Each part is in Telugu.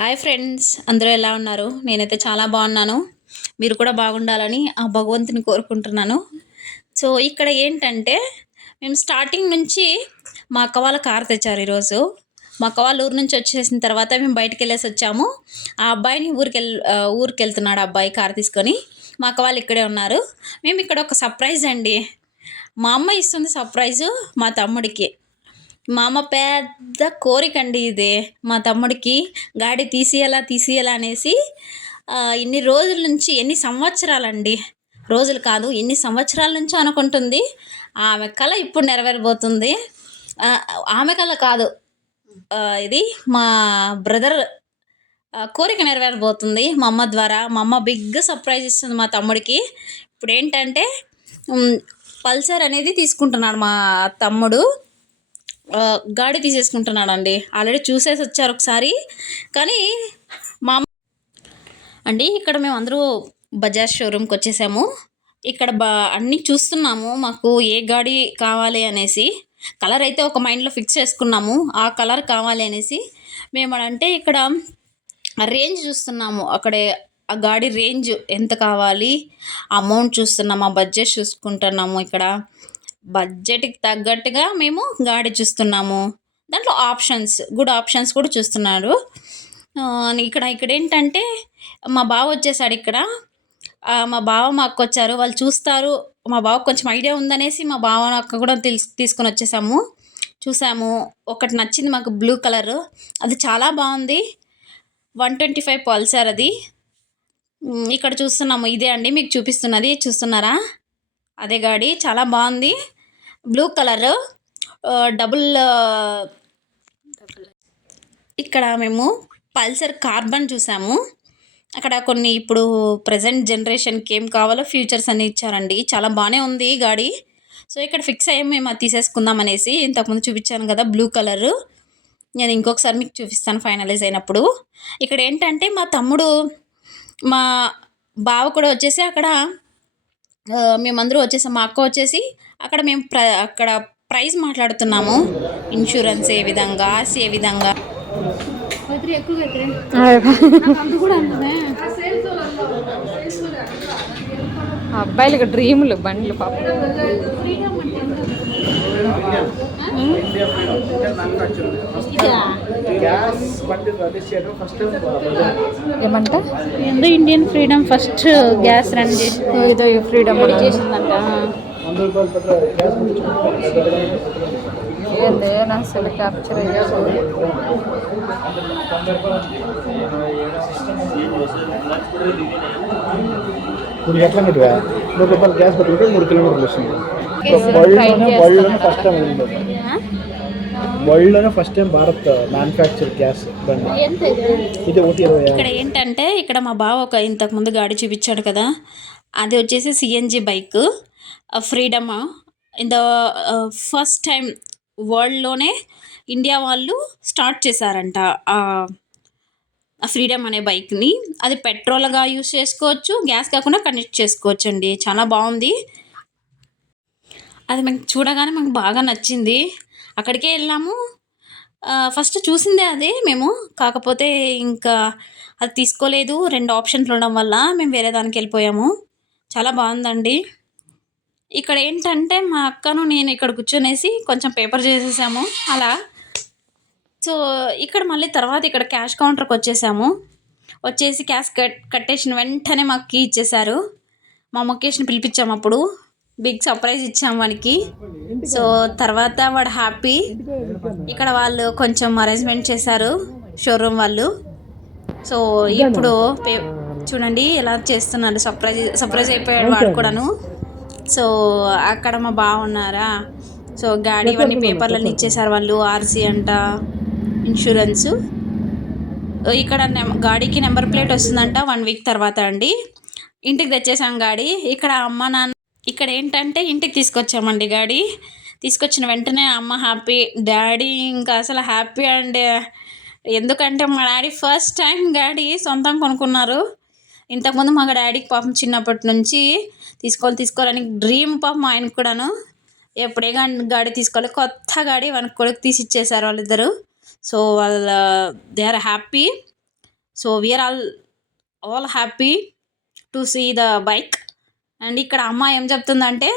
హాయ్ ఫ్రెండ్స్ అందరూ ఎలా ఉన్నారు? నేనైతే చాలా బాగున్నాను. మీరు కూడా బాగుండాలని ఆ భగవంతుని కోరుకుంటున్నాను. సో ఇక్కడ ఏంటంటే మేము స్టార్టింగ్ నుంచి మా అక్క వాళ్ళ కార్ తెచ్చారు ఈరోజు. మా అక్క వాళ్ళ ఊరు నుంచి వచ్చేసిన తర్వాత మేము బయటికి వెళ్ళేసి వచ్చాము. ఆ అబ్బాయిని ఊరికి వెళ్ ఆ, ఊరికి వెళ్తున్నాడు అబ్బాయి కార్ తీసుకొని. మా అక్క వాళ్ళు ఇక్కడే ఉన్నారు. మేము ఇక్కడ ఒక సర్ప్రైజ్ అండి. మా అమ్మ ఇస్తుంది సర్ప్రైజు మా తమ్ముడికి. మా అమ్మ పెద్ద కోరిక అండి ఇది. మా తమ్ముడికి గాడి తీసియాలా తీసేయాలా అనేసి ఇన్ని రోజుల నుంచి ఎన్ని సంవత్సరాలండి? రోజులు కాదు ఎన్ని సంవత్సరాల నుంచో అనుకుంటుంది. ఆమె కళ ఇప్పుడు నెరవేరబోతుంది. ఆమె కళ కాదు ఇది మా బ్రదర్ కోరిక నెరవేరబోతుంది మా అమ్మ ద్వారా. మా అమ్మ బిగ్ సర్ప్రైజ్ ఇస్తుంది మా తమ్ముడికి. ఇప్పుడు ఏంటంటే పల్సర్ అనేది తీసుకుంటున్నాడు మా తమ్ముడు. గాడి తీసేసుకుంటున్నాడు అండి ఆల్రెడీ చూసేసి వచ్చారు ఒకసారి. కానీ మా అండి ఇక్కడ మేము అందరూ బజాజ్ షోరూమ్కి వచ్చేసాము. ఇక్కడ బా అన్నీ చూస్తున్నాము మాకు ఏ గాడి కావాలి అనేసి. కలర్ అయితే ఒక మైండ్లో ఫిక్స్ చేసుకున్నాము ఆ కలర్ కావాలి అనేసి. మేము అంటే ఇక్కడ రేంజ్ చూస్తున్నాము అక్కడే ఆ గాడి రేంజ్ ఎంత కావాలి అమౌంట్ చూస్తున్నాము ఆ బడ్జెట్ చూసుకుంటున్నాము ఇక్కడ. బడ్జెట్కి తగ్గట్టుగా మేము గాడి చూస్తున్నాము. దాంట్లో ఆప్షన్స్ గుడ్ ఆప్షన్స్ కూడా చూస్తున్నారు. ఇక్కడ ఇక్కడ ఏంటంటే మా బావ వచ్చేసాడు ఇక్కడ. మా బావ మా అక్క వచ్చారు. వాళ్ళు చూస్తారు. మా బావకు కొంచెం ఐడియా ఉందనేసి మా బావ అక్క కూడా తెలుసు తీసుకొని వచ్చేసాము. చూసాము. ఒకటి నచ్చింది మాకు బ్లూ కలర్. అది చాలా బాగుంది. వన్ ట్వంటీ ఫైవ్ పల్సర్ అది. ఇక్కడ చూస్తున్నాము. ఇదే అండి మీకు చూపిస్తున్నది. చూస్తున్నారా? అదే గాడి చాలా బాగుంది. బ్లూ కలర్ డబుల్ ఇక్కడ మేము పల్సర్ కార్బన్ చూసాము. అక్కడ కొన్ని ఇప్పుడు ప్రజెంట్ జనరేషన్కి ఏం కావాలో ఫ్యూచర్స్ అన్ని ఇచ్చారండి. చాలా బాగానే ఉంది గాడి. సో ఇక్కడ ఫిక్స్ అయ్యాం మేము అది తీసేసుకుందాం అనేసి ఇంతకుముందు చూపించాను కదా బ్లూ కలర్. నేను ఇంకొకసారి మీకు చూపిస్తాను ఫైనలైజ్ అయినప్పుడు. ఇక్కడ ఏంటంటే మా తమ్ముడు మా బావ కూడా వచ్చేసి అక్కడ మేమందరూ వచ్చేసాం. మా అక్క వచ్చేసి అక్కడ మేము ప్ర అక్కడ ప్రైస్ మాట్లాడుతున్నాము. ఇన్సూరెన్స్ ఏ విధంగా ఆర్సీ ఏ విధంగా? అబ్బాయిలకి డ్రీములు బండ్లు పాప. ఏమంట? ఏందో Indian freedom first gas run చేసి ఏదో ఫ్రీడమ్ చేసిందంట? ఏంది నా అసలు క్యాప్చర్ అయ్యారు ఇప్పుడు ఎట్లా నూరు రూపాయలు గ్యాస్ పెట్టుకుంటే మూడు కిలోమీటర్లు వస్తుంది. వరల్డ్లోనే first time Bharat manufacture gas ఇది ఒకటి ఇరవై ఇక్కడ ఏంటంటే ఇక్కడ మా బావ ఒక ఇంతకుముందు గాడి చూపించాడు కదా. అది వచ్చేసి CNG bike freedom in the first time వరల్డ్లోనే India వాళ్ళు స్టార్ట్ చేశారంట. ఆ ఫ్రీడమ్ అనే బైక్ని అది పెట్రోల్గా యూస్ చేసుకోవచ్చు గ్యాస్ కాకుండా కనెక్ట్ చేసుకోవచ్చు అండి చాలా బాగుంది. అది మనకి చూడగానే మాకు బాగా నచ్చింది. అక్కడికే వెళ్ళాము. ఫస్ట్ చూసిందే అదే మేము. కాకపోతే ఇంకా అది తీసుకోలేదు. రెండు ఆప్షన్లు ఉండడం వల్ల మేము వేరే దానికి వెళ్ళిపోయాము. చాలా బాగుందండి. ఇక్కడ ఏంటంటే మా అక్కను నేను ఇక్కడ కూర్చొనేసి కొంచెం పేపర్ చేసేసాము. అలా. సో ఇక్కడ మళ్ళీ తర్వాత ఇక్కడ క్యాష్ కౌంటర్కి వచ్చేసాము. వచ్చేసి క్యాష్ కట్ కట్టేసిన వెంటనే మాకు కీ ఇచ్చేశారు. మా మొకేషన్ పిలిపించాము అప్పుడు. బిగ్ సర్ప్రైజ్ ఇచ్చాం వానికి. సో తర్వాత వాడు హ్యాపీ. ఇక్కడ వాళ్ళు కొంచెం అరేంజ్మెంట్ చేశారు షోరూమ్ వాళ్ళు. సో ఇప్పుడు పే చూడండి ఎలా చేస్తున్నాడు సర్ప్రైజ్ సర్ప్రైజ్ అయిపోయాడు వాడు కూడాను. సో అక్కడ మా బాగున్నారా సో గాడి ఇవన్నీ పేపర్లన్నీ ఇచ్చేసారు వాళ్ళు ఆర్సీ అంట ఇన్సూరెన్స్ ఇక్కడ నెం- గాడికి నెంబర్ ప్లేట్ వస్తుందంట వన్ వీక్ తర్వాత అండి. ఇంటికి తెచ్చేసాం గాడి. ఇక్కడ అమ్మ నాన్న ఇక్కడ ఏంటంటే ఇంటికి తీసుకొచ్చామండి గాడి తీసుకొచ్చిన వెంటనే అమ్మ హ్యాపీ. డాడీ ఇంకా అసలు హ్యాపీ అండ్ ఎందుకంటే మా డాడీ ఫస్ట్ టైం గాడి సొంతం కొనుక్కున్నారు. ఇంతకుముందు మా డాడీకి పాపం చిన్నప్పటి నుంచి తీసుకోవాలి తీసుకోవాలని డ్రీమ్ పాపం ఆయనకు కూడాను. ఎప్పుడే కానీ గాడి తీసుకోవాలి కొత్త గాడి వాళ్ళ కొడుకు తీసి ఇచ్చేసారు వాళ్ళిద్దరు. సో వాళ్ళ they are happy so we are all all happy to see the bike and ఇక్కడ అమ్మ ఏం చెప్తుందంటే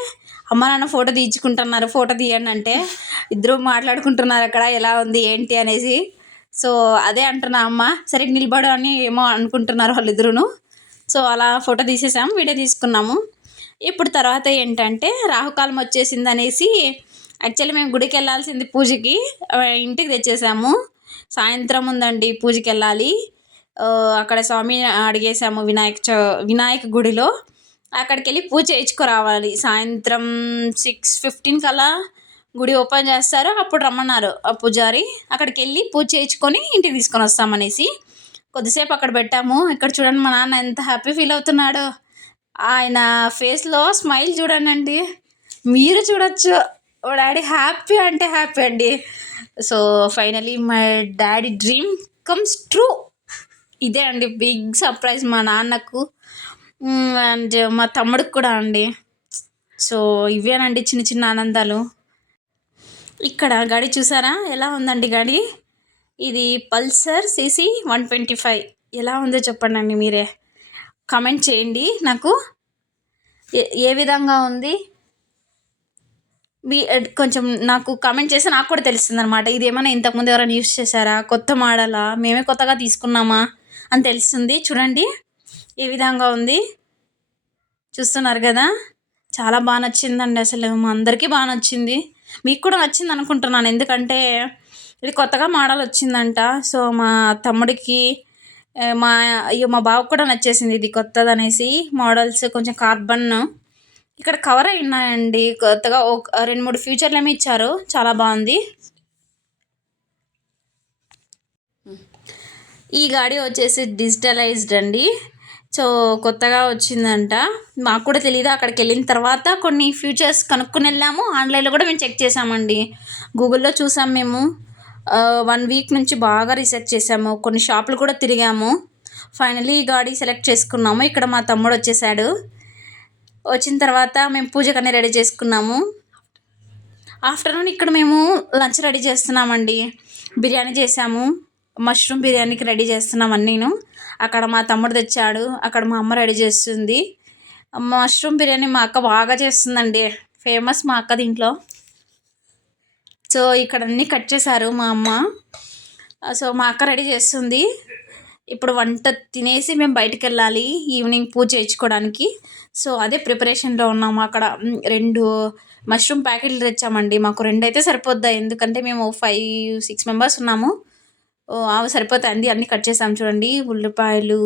అమ్మ నాన్న ఫోటో తీయించుకుంటున్నారు ఫోటో తీయండి అంటే ఇద్దరు మాట్లాడుకుంటున్నారు అక్కడ ఎలా ఉంది ఏంటి అనేసి. సో అదే అంటున్నా అమ్మ సరే నిలబడు అని ఏమో అనుకుంటున్నారు వాళ్ళిద్దరును. సో అలా ఫోటో తీసేసాం వీడియో తీసుకున్నాము. ఇప్పుడు తర్వాత ఏంటంటే రాహుకాలం వచ్చేసింది అనేసి యాక్చువల్లీ మేము గుడికి వెళ్ళాల్సింది పూజకి ఇంటికి తెచ్చేసాము. సాయంత్రం ఉందండి పూజకి వెళ్ళాలి. అక్కడ స్వామి అడిగేసాము వినాయక చౌ వినాయక గుడిలో. అక్కడికి వెళ్ళి పూజ చేయించుకురావాలి. సాయంత్రం సిక్స్ ఫిఫ్టీన్ కల్లా గుడి ఓపెన్ చేస్తారు. అప్పుడు రమ్మన్నారు ఆ పూజారి. అక్కడికి వెళ్ళి పూజ చేయించుకొని ఇంటికి తీసుకొని వస్తామనేసి కొద్దిసేపు అక్కడ పెట్టాము. ఇక్కడ చూడండి మా నాన్న ఎంత హ్యాపీ ఫీల్ అవుతున్నాడో. ఆయన ఫేస్లో స్మైల్ చూడండి మీరు చూడొచ్చు. డాడీ హ్యాపీ అంటే హ్యాపీ అండి. So finally my daddy dream comes true ఇదే అండి బిగ్ సర్ప్రైజ్ మా నాన్నకు. అండ్ మా తమ్ముడికి కూడా అండి. సో ఇవేనండి చిన్న చిన్న ఆనందాలు. ఇక్కడ గాడి చూసారా? ఎలా ఉందండి గాడి? ఇది Pulsar CC one twenty five. ఎలా ఉందో చెప్పండి అండి మీరే. కమెంట్ చేయండి నాకు. ఏ ఏ విధంగా ఉంది? మీ కొంచెం నాకు కమెంట్ చేస్తే నాకు కూడా తెలుస్తుంది అనమాట ఇది ఏమైనా ఇంతకుముందు ఎవరైనా యూస్ చేశారా? కొత్త మోడలా? మేమే కొత్తగా తీసుకున్నామా? అని తెలుస్తుంది. చూడండి. ఈ విధంగా ఉంది. చూస్తున్నారు కదా? చాలా బాగా నచ్చిందండి అసలు. మా అందరికీ బాగా నచ్చింది. మీకు కూడా నచ్చింది అనుకుంటున్నాను. ఎందుకంటే ఇది కొత్తగా మోడల్ వచ్చిందంట. సో మా తమ్ముడికి మా అయ్యో మా బావకు కూడా నచ్చేసింది ఇది కొత్తది అనేసి మోడల్స్ కొంచెం కార్బన్ ఇక్కడ కవర్ అయి ఉన్నాయండి. కొత్తగా ఒక రెండు మూడు ఫ్యూచర్లు ఏమి ఇచ్చారు. చాలా బాగుంది. ఈ గాడి వచ్చేసి డిజిటలైజ్డ్ అండి. సో కొత్తగా వచ్చిందంట. మాకు కూడా తెలియదు అక్కడికి వెళ్ళిన తర్వాత కొన్ని ఫ్యూచర్స్ కనుక్కొని వెళ్ళాము. ఆన్లైన్లో కూడా మేము చెక్ చేసామండి గూగుల్లో చూసాం మేము. వన్ వీక్ నుంచి బాగా రీసెర్చ్ చేసాము కొన్ని షాపులు కూడా తిరిగాము. ఫైనలీ ఈ గాడి సెలెక్ట్ చేసుకున్నాము. ఇక్కడ మా తమ్ముడు వచ్చేసాడు. వచ్చిన తర్వాత మేము పూజకన్నీ రెడీ చేసుకున్నాము. ఆఫ్టర్నూన్ ఇక్కడ మేము లంచ్ రెడీ చేస్తున్నామండి. బిర్యానీ చేసాము మష్రూమ్ బిర్యానీకి రెడీ చేస్తున్నాం నేను. అక్కడ మా తమ్ముడు తెచ్చాడు. అక్కడ మా అమ్మ రెడీ చేస్తుంది. మష్రూమ్ బిర్యానీ మా అక్క బాగా చేస్తుందండి. ఫేమస్ మా అక్క దీంట్లో. సో ఇక్కడ అన్నీ కట్ చేశారు మా అమ్మ. సో మా అక్క రెడీ చేస్తుంది. ఇప్పుడు వంట తినేసి మేము బయటికి వెళ్ళాలి ఈవినింగ్ పూజ చేయించుకోవడానికి. సో అదే ప్రిపరేషన్లో ఉన్నాము. అక్కడ రెండు మష్రూమ్ ప్యాకెట్లు తెచ్చామండి. మాకు రెండు అయితే సరిపోద్దా. ఎందుకంటే మేము ఫైవ్ సిక్స్ మెంబర్స్ ఉన్నాము. ఓ, అవి సరిపోతాయండి అన్నీ కట్ చేసాం చూడండి ఉల్లిపాయలు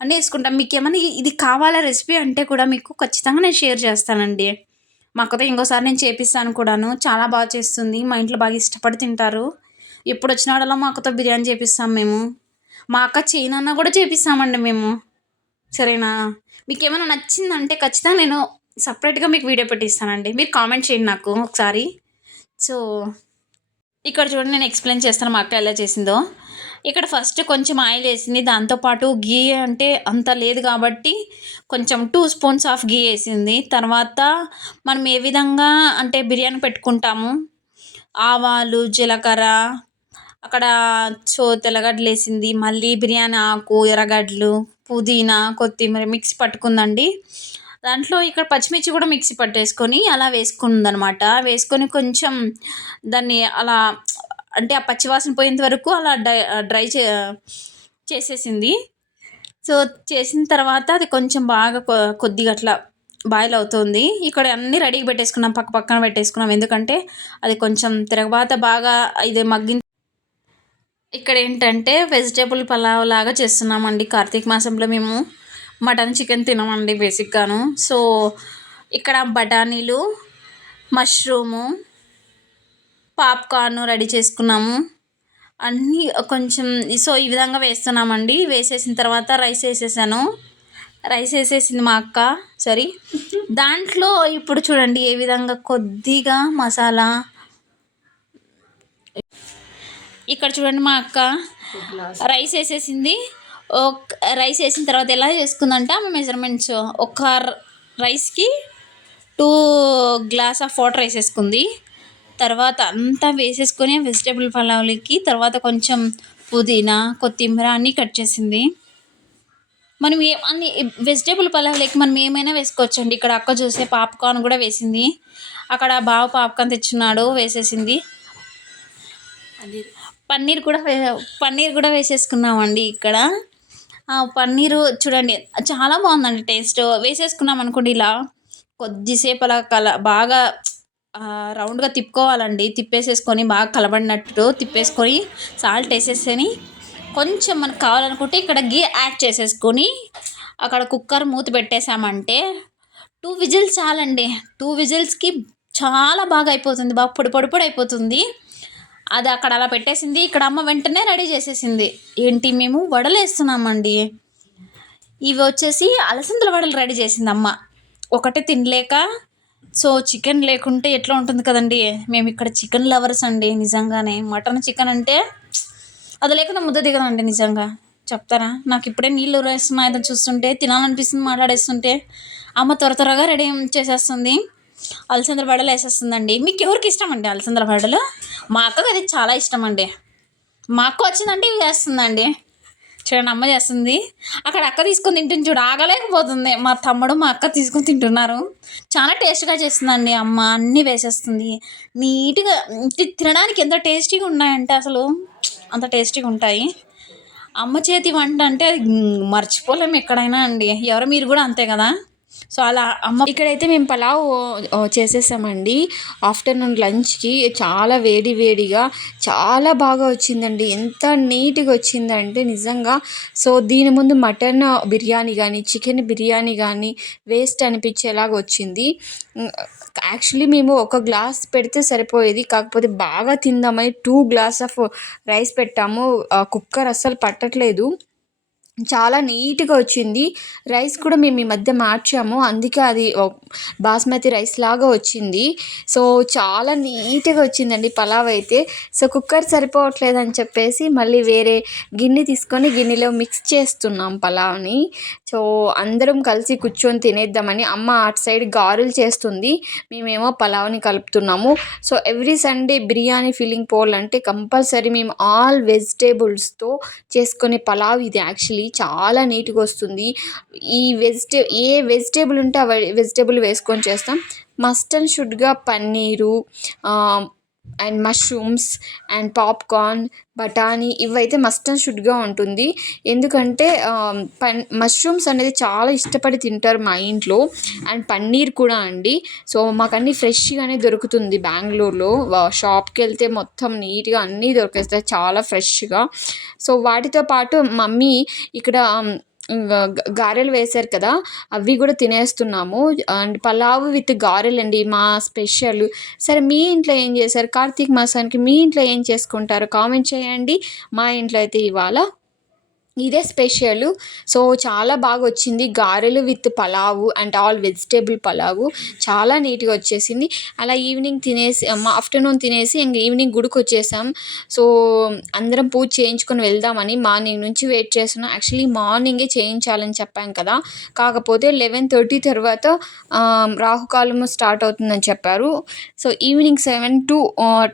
అన్నీ వేసుకుంటాం. మీకు ఏమైనా ఇది కావాలా రెసిపీ అంటే కూడా మీకు ఖచ్చితంగా నేను షేర్ చేస్తానండి. మా అక్కతో ఇంకోసారి నేను చేపిస్తాను కూడాను. చాలా బాగా చేస్తుంది మా ఇంట్లో బాగా ఇష్టపడి తింటారు. ఎప్పుడు వచ్చిన వాళ్ళలో మా అక్కతో బిర్యానీ చేపిస్తాం మేము. మా అక్క చేయనన్నా కూడా చేపిస్తామండి మేము. సరేనా? మీకు ఏమైనా నచ్చిందంటే ఖచ్చితంగా నేను సపరేట్గా మీకు వీడియో పెట్టిస్తానండి. మీరు కామెంట్ చేయండి నాకు ఒకసారి. సో ఇక్కడ చూడండి నేను ఎక్స్ప్లెయిన్ చేస్తాను మా అక్క ఎలా చేసిందో. ఇక్కడ ఫస్ట్ కొంచెం ఆయిల్ వేసింది దాంతోపాటు గీ అంటే అంత లేదు కాబట్టి కొంచెం టూ స్పూన్స్ ఆఫ్ గీ వేసింది. తర్వాత మనం ఏ విధంగా అంటే బిర్యానీ పెట్టుకుంటాము ఆవాలు జీలకర్ర అక్కడ సో తెల్లగడ్డలు వేసింది మళ్ళీ బిర్యానీ ఆకు ఎర్రగడ్డలు పుదీనా కొత్తిమీర మిక్స్ పట్టుకుందండి. దాంట్లో ఇక్కడ పచ్చిమిర్చి కూడా మిక్సీ పట్టేసుకొని అలా వేసుకుందనమాట. వేసుకొని కొంచెం దాన్ని అలా అంటే ఆ పచ్చివాసన పోయేంత వరకు అలా డ్రై డ్రై చే చేసేసింది. సో చేసిన తర్వాత అది కొంచెం బాగా కొ- కొద్దిగా అట్లా బాయిల్ అవుతుంది. ఇక్కడ అన్నీ రెడీగా పెట్టేసుకున్నాం పక్క పక్కన పెట్టేసుకున్నాం. ఎందుకంటే అది కొంచెం తిరగబాత బాగా ఇది మగ్గిన ఇక్కడ ఏంటంటే వెజిటేబుల్ పలావ్ లాగా చేస్తున్నామండి కార్తీక మాసంలో మేము. మటన్ చికెన్ తినమండి బేసిక్గాను. సో ఇక్కడ బఠానీలు మష్రూము పాప్కార్న్ రెడీ చేసుకున్నాము. అన్నీ కొంచెం సో ఈ విధంగా వేస్తున్నామండి. వేసేసిన తర్వాత రైస్ వేసేసాను. రైస్ వేసేసింది మా అక్క. సారీ. దాంట్లో ఇప్పుడు చూడండి ఏ విధంగా కొద్దిగా మసాలా. ఇక్కడ చూడండి మా అక్క. రైస్ వేసేసింది. రైస్ వేసిన తర్వాత ఎలా చేసుకుందంట ఆమె మెజర్మెంట్స్ ఒక రైస్కి టూ గ్లాస్ ఆఫ్ వాటర్ వేసేసుకుంది. తర్వాత అంతా వేసేసుకొని వెజిటేబుల్ పలావ్లకి తర్వాత కొంచెం పుదీనా కొత్తిమీర అన్నీ కట్ చేసింది. మనం ఏ అన్ని వెజిటేబుల్ పలావ్లోకి మనం ఏమైనా వేసుకోవచ్చండి. ఇక్కడ అక్క చూసే పాప్కార్న్ కూడా వేసింది. అక్కడ బావ పాప్కార్న్ తెచ్చున్నాడు వేసేసింది. పన్నీర్. కూడా పన్నీర్ కూడా వేసేసుకున్నామండి ఇక్కడ. పన్నీరు చూడండి చాలా బాగుందండి టేస్ట్. వేసేసుకున్నాం అనుకోండి ఇలా కొద్దిసేపు అలా కల బాగా రౌండ్గా తిప్పుకోవాలండి. తిప్పేసేసుకొని బాగా కలబడినట్టు తిప్పేసుకొని సాల్ట్ వేసేసుకొని కొంచెం మనకు కావాలనుకుంటే ఇక్కడ గీ యాడ్ చేసేసుకొని అక్కడ కుక్కర్ మూత పెట్టేసామంటే టూ విజిల్స్ చాలండి. టూ విజిల్స్కి చాలా బాగా అయిపోతుంది బాగా పొడి పొడి పొడి అయిపోతుంది. అది అక్కడ అలా పెట్టేసింది. ఇక్కడ అమ్మ వెంటనే రెడీ చేసేసింది. ఏంటి మేము వడలు వేస్తున్నామండి. ఇవి వచ్చేసి అలసందల వడలు రెడీ చేసింది అమ్మ. ఒకటి తినలేక సో చికెన్ లేకుంటే ఎట్లా ఉంటుంది కదండి? మేము ఇక్కడ చికెన్ లవర్స్ అండి నిజంగానే. మటన్ చికెన్ అంటే అది లేకుండా ముద్ద దిగదండి నిజంగా. చెప్తారా? నాకు ఇప్పుడే నీళ్ళు వేస్తున్నాయి చూస్తుంటే తినాలనిపిస్తుంది మాట్లాడేస్తుంటే అమ్మ త్వర త్వరగా రెడీ చేసేస్తుంది. అలసందల వడలు వేసేస్తుందండి. మీకు ఎవరికి ఇష్టం అండి అలసందల వడలు? మా అక్కకు అది చాలా ఇష్టం అండి. మా అక్క వచ్చిందంటే ఇవి చేస్తుందండి చూడండి అమ్మ చేస్తుంది. అక్కడ అక్క తీసుకొని తింటుంది చూడు ఆగలేకపోతుంది. మా తమ్ముడు మా అక్క తీసుకొని తింటున్నారు. చాలా టేస్ట్గా చేస్తుందండి అమ్మ. అన్నీ వేసేస్తుంది. నీట్గా తినడానికి ఎంత టేస్టీగా ఉన్నాయంటే అసలు అంత టేస్టీగా ఉంటాయి. అమ్మ చేతి వంట అంటే అది మర్చిపోలేము ఎక్కడైనా అండి. ఎవరు మీరు కూడా అంతే కదా? సో అలా అమ్మ ఇక్కడైతే మేము పలావ్ చేసేసామండి. ఆఫ్టర్నూన్ లంచ్కి చాలా వేడి వేడిగా చాలా బాగా వచ్చిందండి. ఎంత నీట్గా వచ్చిందంటే నిజంగా. సో దీని ముందు మటన్ బిర్యానీ కానీ చికెన్ బిర్యానీ కానీ వేస్ట్ అనిపించేలాగా వచ్చింది. యాక్చువల్లీ మేము ఒక గ్లాస్ పెడితే సరిపోయేది. కాకపోతే బాగా తిందామని టూ గ్లాస్ ఆఫ్ రైస్ పెట్టాము. కుక్కర్ అస్సలు పట్టట్లేదు. చాలా నీట్గా వచ్చింది. రైస్ కూడా మేము ఈ మధ్య మార్చాము. అందుకే అది బాస్మతి రైస్ లాగా వచ్చింది. సో చాలా నీట్గా వచ్చిందండి పలావ్ అయితే. సో కుక్కర్ సరిపోవట్లేదని చెప్పేసి మళ్ళీ వేరే గిన్నె తీసుకొని గిన్నెలో మిక్స్ చేస్తున్నాం పలావ్ని. సో అందరం కలిసి కూర్చొని తినేద్దామని అమ్మ అటు సైడ్ గారెలు చేస్తుంది. మేమేమో పలావ్ని కలుపుతున్నాము. So every Sunday biryani feeling పోవాలంటే కంపల్సరీ మేము ఆల్ వెజిటేబుల్స్తో చేసుకునే పలావ్ ఇది యాక్చువల్లీ. చాలా నీట్గా వస్తుంది. ఈ వెజిటే ఏ వెజిటేబుల్ ఉంటే ఆ వెజిటేబుల్ వేసుకొని చేస్తాం. Must and షుడ్గా paneer and mushrooms and popcorn బఠానీ ఇవైతే మస్ట్ అండ్ షుడ్గా ఉంటుంది. ఎందుకంటే పన్ మష్రూమ్స్ అనేది చాలా ఇష్టపడి తింటారు మా ఇంట్లో. అండ్ పన్నీర్ కూడా అండి. సో మాకు అన్నీ ఫ్రెష్గానే దొరుకుతుంది బెంగళూరులో. షాప్కి వెళ్తే మొత్తం నీట్గా అన్నీ దొరికేస్తాయి. చాలా ఫ్రెష్గా. సో వాటితో పాటు మమ్మీ ఇక్కడ గారెలు వేశారు కదా అవి కూడా తినేస్తున్నాము. అండ్ పలావ్ విత్ గారెలు అండి మా స్పెషల్. సరే మీ ఇంట్లో ఏం చేశారు? కార్తీక మాసానికి మీ ఇంట్లో ఏం చేసుకుంటారు కామెంట్ చేయండి. మా ఇంట్లో అయితే ఇవాళ ఇదే స్పెషల్. సో చాలా బాగా వచ్చింది గారెలు with pulao and all vegetable pulao. చాలా నీట్గా వచ్చేసింది. అలా ఈవినింగ్ తినేసి ఆఫ్టర్నూన్ తినేసి ఇంక ఈవినింగ్ గుడికి వచ్చేసాం సో అందరం పూజ చేయించుకొని వెళ్దామని మార్నింగ్ నుంచి వెయిట్ చేస్తున్నాం. యాక్చువల్లీ మార్నింగే చేయించాలని చెప్పాం కదా. కాకపోతే లెవెన్ థర్టీ తర్వాత రాహుకాలం స్టార్ట్ అవుతుందని చెప్పారు. So evening seven to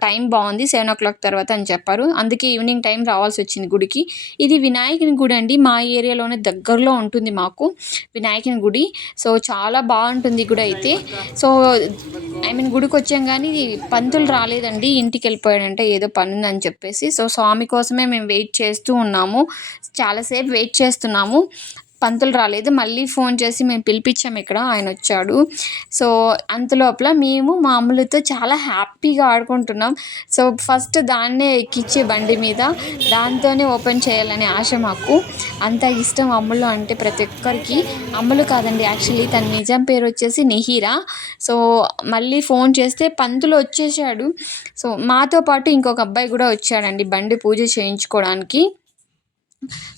time బాగుంది. సెవెన్ ఓ క్లాక్ తర్వాత అని చెప్పారు. అందుకే ఈవినింగ్ టైం రావాల్సి వచ్చింది గుడికి. ఇది వినాయకుని గుడి అండి. మా ఏరియాలోనే దగ్గరలో ఉంటుంది మాకు వినాయకుని గుడి. సో చాలా బాగుంటుంది గుడి అయితే. సో ఐ మీన్ గుడికి వచ్చాం కానీ పంతులు రాలేదండి. ఇంటికి వెళ్ళిపోయాడంటే ఏదో పని ఉందని చెప్పేసి. సో స్వామి కోసమే మేము వెయిట్ చేస్తూ ఉన్నాము. చాలాసేపు వెయిట్ చేస్తున్నాము. పంతులు రాలేదు. మళ్ళీ ఫోన్ చేసి మేము పిలిపించాము ఇక్కడ ఆయన వచ్చాడు. సో అంతలోపల మేము మా అమ్ములతో చాలా హ్యాపీగా ఆడుకుంటున్నాం. సో ఫస్ట్ దాన్నే ఎక్కించి బండి మీద దాంతోనే ఓపెన్ చేయాలనే ఆశ మాకు. అంత ఇష్టం అమ్ములు అంటే ప్రతి ఒక్కరికి. అమ్ములు కాదండి యాక్చువల్లీ తన నిజం పేరు వచ్చేసి నిహిరా. సో మళ్ళీ ఫోన్ చేస్తే పంతులు వచ్చేసాడు సో మాతో పాటు ఇంకొక అబ్బాయి కూడా వచ్చాడండి బండి పూజ చేయించుకోవడానికి.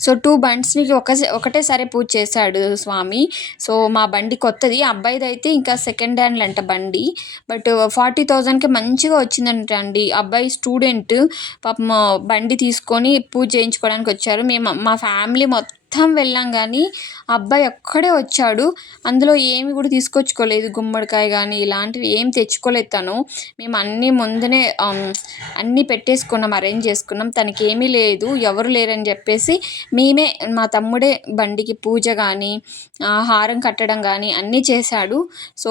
సో టూ బండ్స్ని ఒక ఒకటేసారి పూజ చేశాడు స్వామి. సో మా బండి కొత్తది. అబ్బాయిది అయితే ఇంకా సెకండ్ హ్యాండ్ అంట బండి. బట్ ఫార్టీ థౌజండ్కి మంచిగా వచ్చిందంట అండి. అబ్బాయి స్టూడెంట్. పాపం బండి తీసుకొని పూజ చేయించుకోవడానికి వచ్చారు మేము మా ఫ్యామిలీ మొత్తం మొత్తం వెళ్ళాం కానీ అబ్బాయి ఒక్కడే వచ్చాడు. అందులో ఏమి కూడా తీసుకొచ్చుకోలేదు. గుమ్మడికాయ కానీ ఇలాంటివి ఏం తెచ్చుకోలేదు తను. మేము అన్నీ ముందునే అన్నీ పెట్టేసుకున్నాం అరేంజ్ చేసుకున్నాం. తనకి ఏమీ లేదు. ఎవరు లేరని చెప్పేసి మేమే మా తమ్ముడే బండికి పూజ కానీ హారం కట్టడం కానీ అన్నీ చేశాడు. సో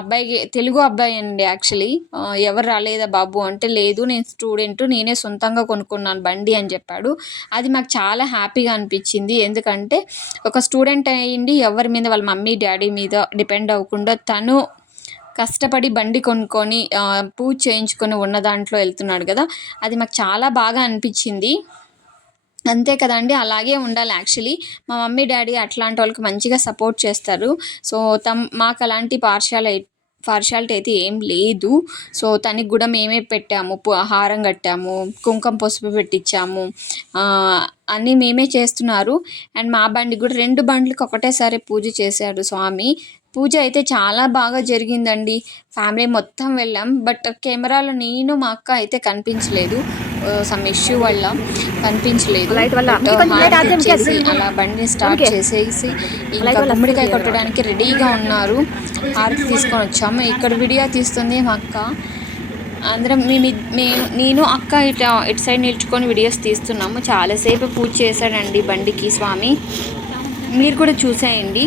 అబ్బాయికి తెలుగు అబ్బాయి అండి యాక్చువల్లీ. ఎవరు రాలేదా బాబు అంటే లేదు. నేను స్టూడెంట్ నేనే సొంతంగా కొనుక్కున్నాను బండి అని చెప్పాడు. అది మాకు చాలా హ్యాపీగా అనిపించింది. ఎందుకంటే ఒక స్టూడెంట్ అయ్యింది ఎవరి మీద వాళ్ళ మమ్మీ డాడీ మీద డిపెండ్ అవ్వకుండా తను కష్టపడి బండి కొనుక్కొని పూజ చేయించుకొని ఉన్న దాంట్లో వెళ్తున్నాడు కదా. అది మాకు చాలా బాగా అనిపించింది. అంతే కదండి అలాగే ఉండాలి యాక్చువల్లీ. మా మమ్మీ డాడీ అట్లాంటి వాళ్ళకి మంచిగా సపోర్ట్ చేస్తారు. సో తమ్ మాకు అలాంటి పార్షాలి పార్షాలిటీ అయితే ఏం లేదు. సో తనకి కూడా మేమే పెట్టాము. హారం కట్టాము. కుంకుమ పసుపు పెట్టించాము అన్నీ మేమే చేస్తున్నారు. అండ్ మా బండి కూడా రెండు బండ్లకు ఒకటేసారి పూజ చేశాడు స్వామి. పూజ అయితే చాలా బాగా జరిగిందండి. ఫ్యామిలీ మొత్తం వెళ్ళాం. బట్ కెమెరాలో నేను మా అక్క అయితే కనిపించలేదు. సమ్ ఇష్యూ వల్ల కనిపించలేదు. ఇచ్చేసి అలా బండిని స్టార్ట్ చేసేసి ఇంకా గుమ్మడికాయ కొట్టడానికి రెడీగా ఉన్నారు. హారతి తీసుకొని వచ్చాము. ఇక్కడ వీడియో తీస్తుంది మా అక్క. అందరం మేము మేము నేను అక్క ఇట్లా ఇటు సైడ్ నిల్చుకొని వీడియోస్ తీస్తున్నాము. చాలాసేపు పూజ చేశాడండి బండికి స్వామి. మీరు కూడా చూసేయండి.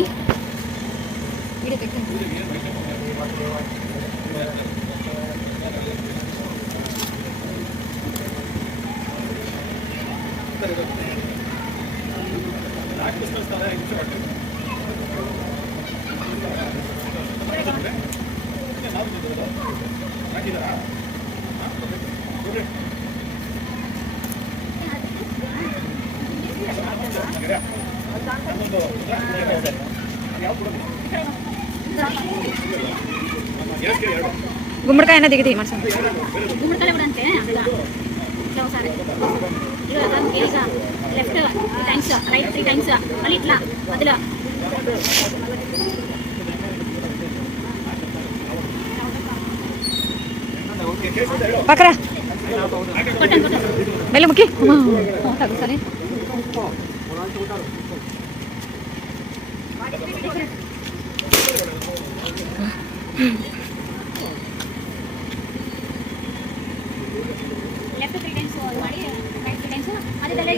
గుమ్మడికాయ అయినా దిగితే మనసు గుమ్మడికాయలు కూడా అంతే అట్లా. ఇట్లా ఒకసారి. Left three times right three times మళ్ళీ ఇట్లా మధ్యలో. పక్కరా. మెల్ల ముక్కి. తగ్గుతుంది లెఫ్ట్ త్రీ టైమ్స్ వాడి రైట్ త్రీ టైమ్స్ అది తల్లి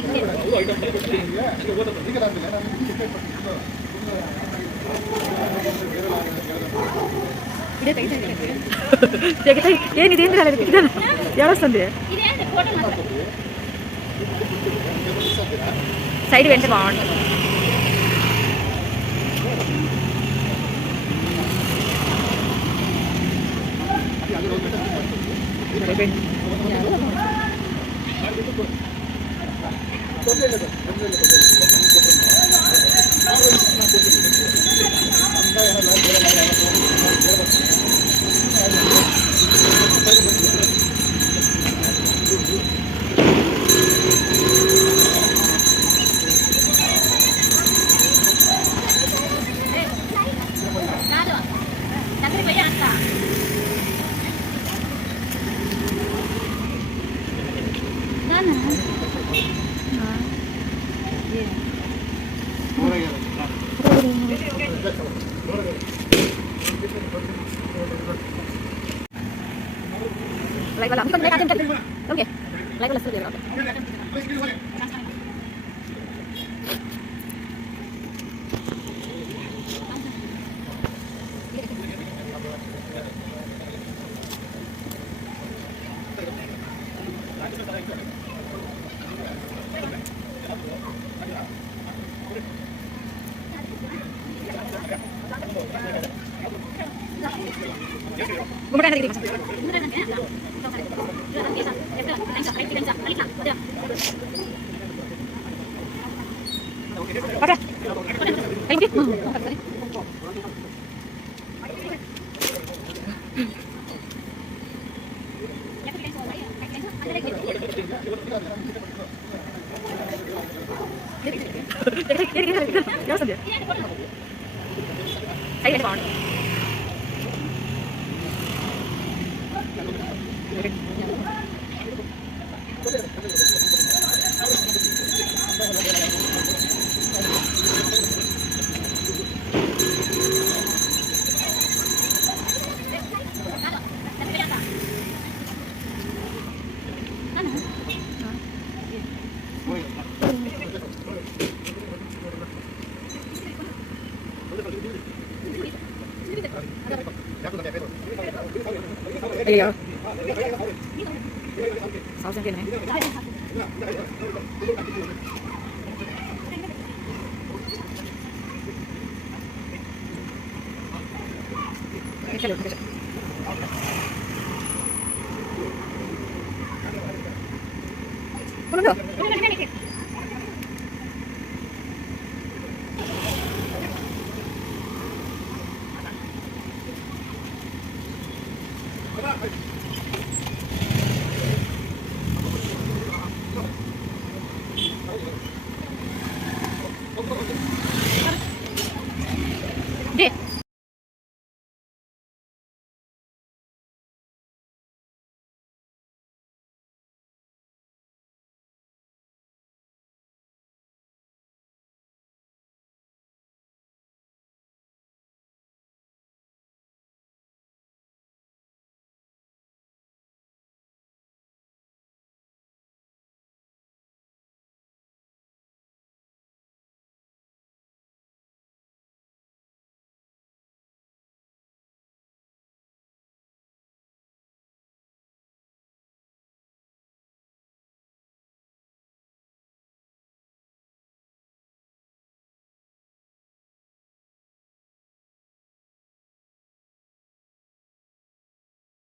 తెగితే ఏంది ఇదేంటి రాలేదు ఎవరొస్తుంది ఇదే సైడ్ వెంట బాగుంటుంది ತೊಂದರೆ ಇಲ್ಲ ಸರ್ ತೊಂದರೆ ಇಲ್ಲ ತೊಂದರೆ ಇಲ್ಲ 哎呀，烧香点了没？开始，开始。不能走。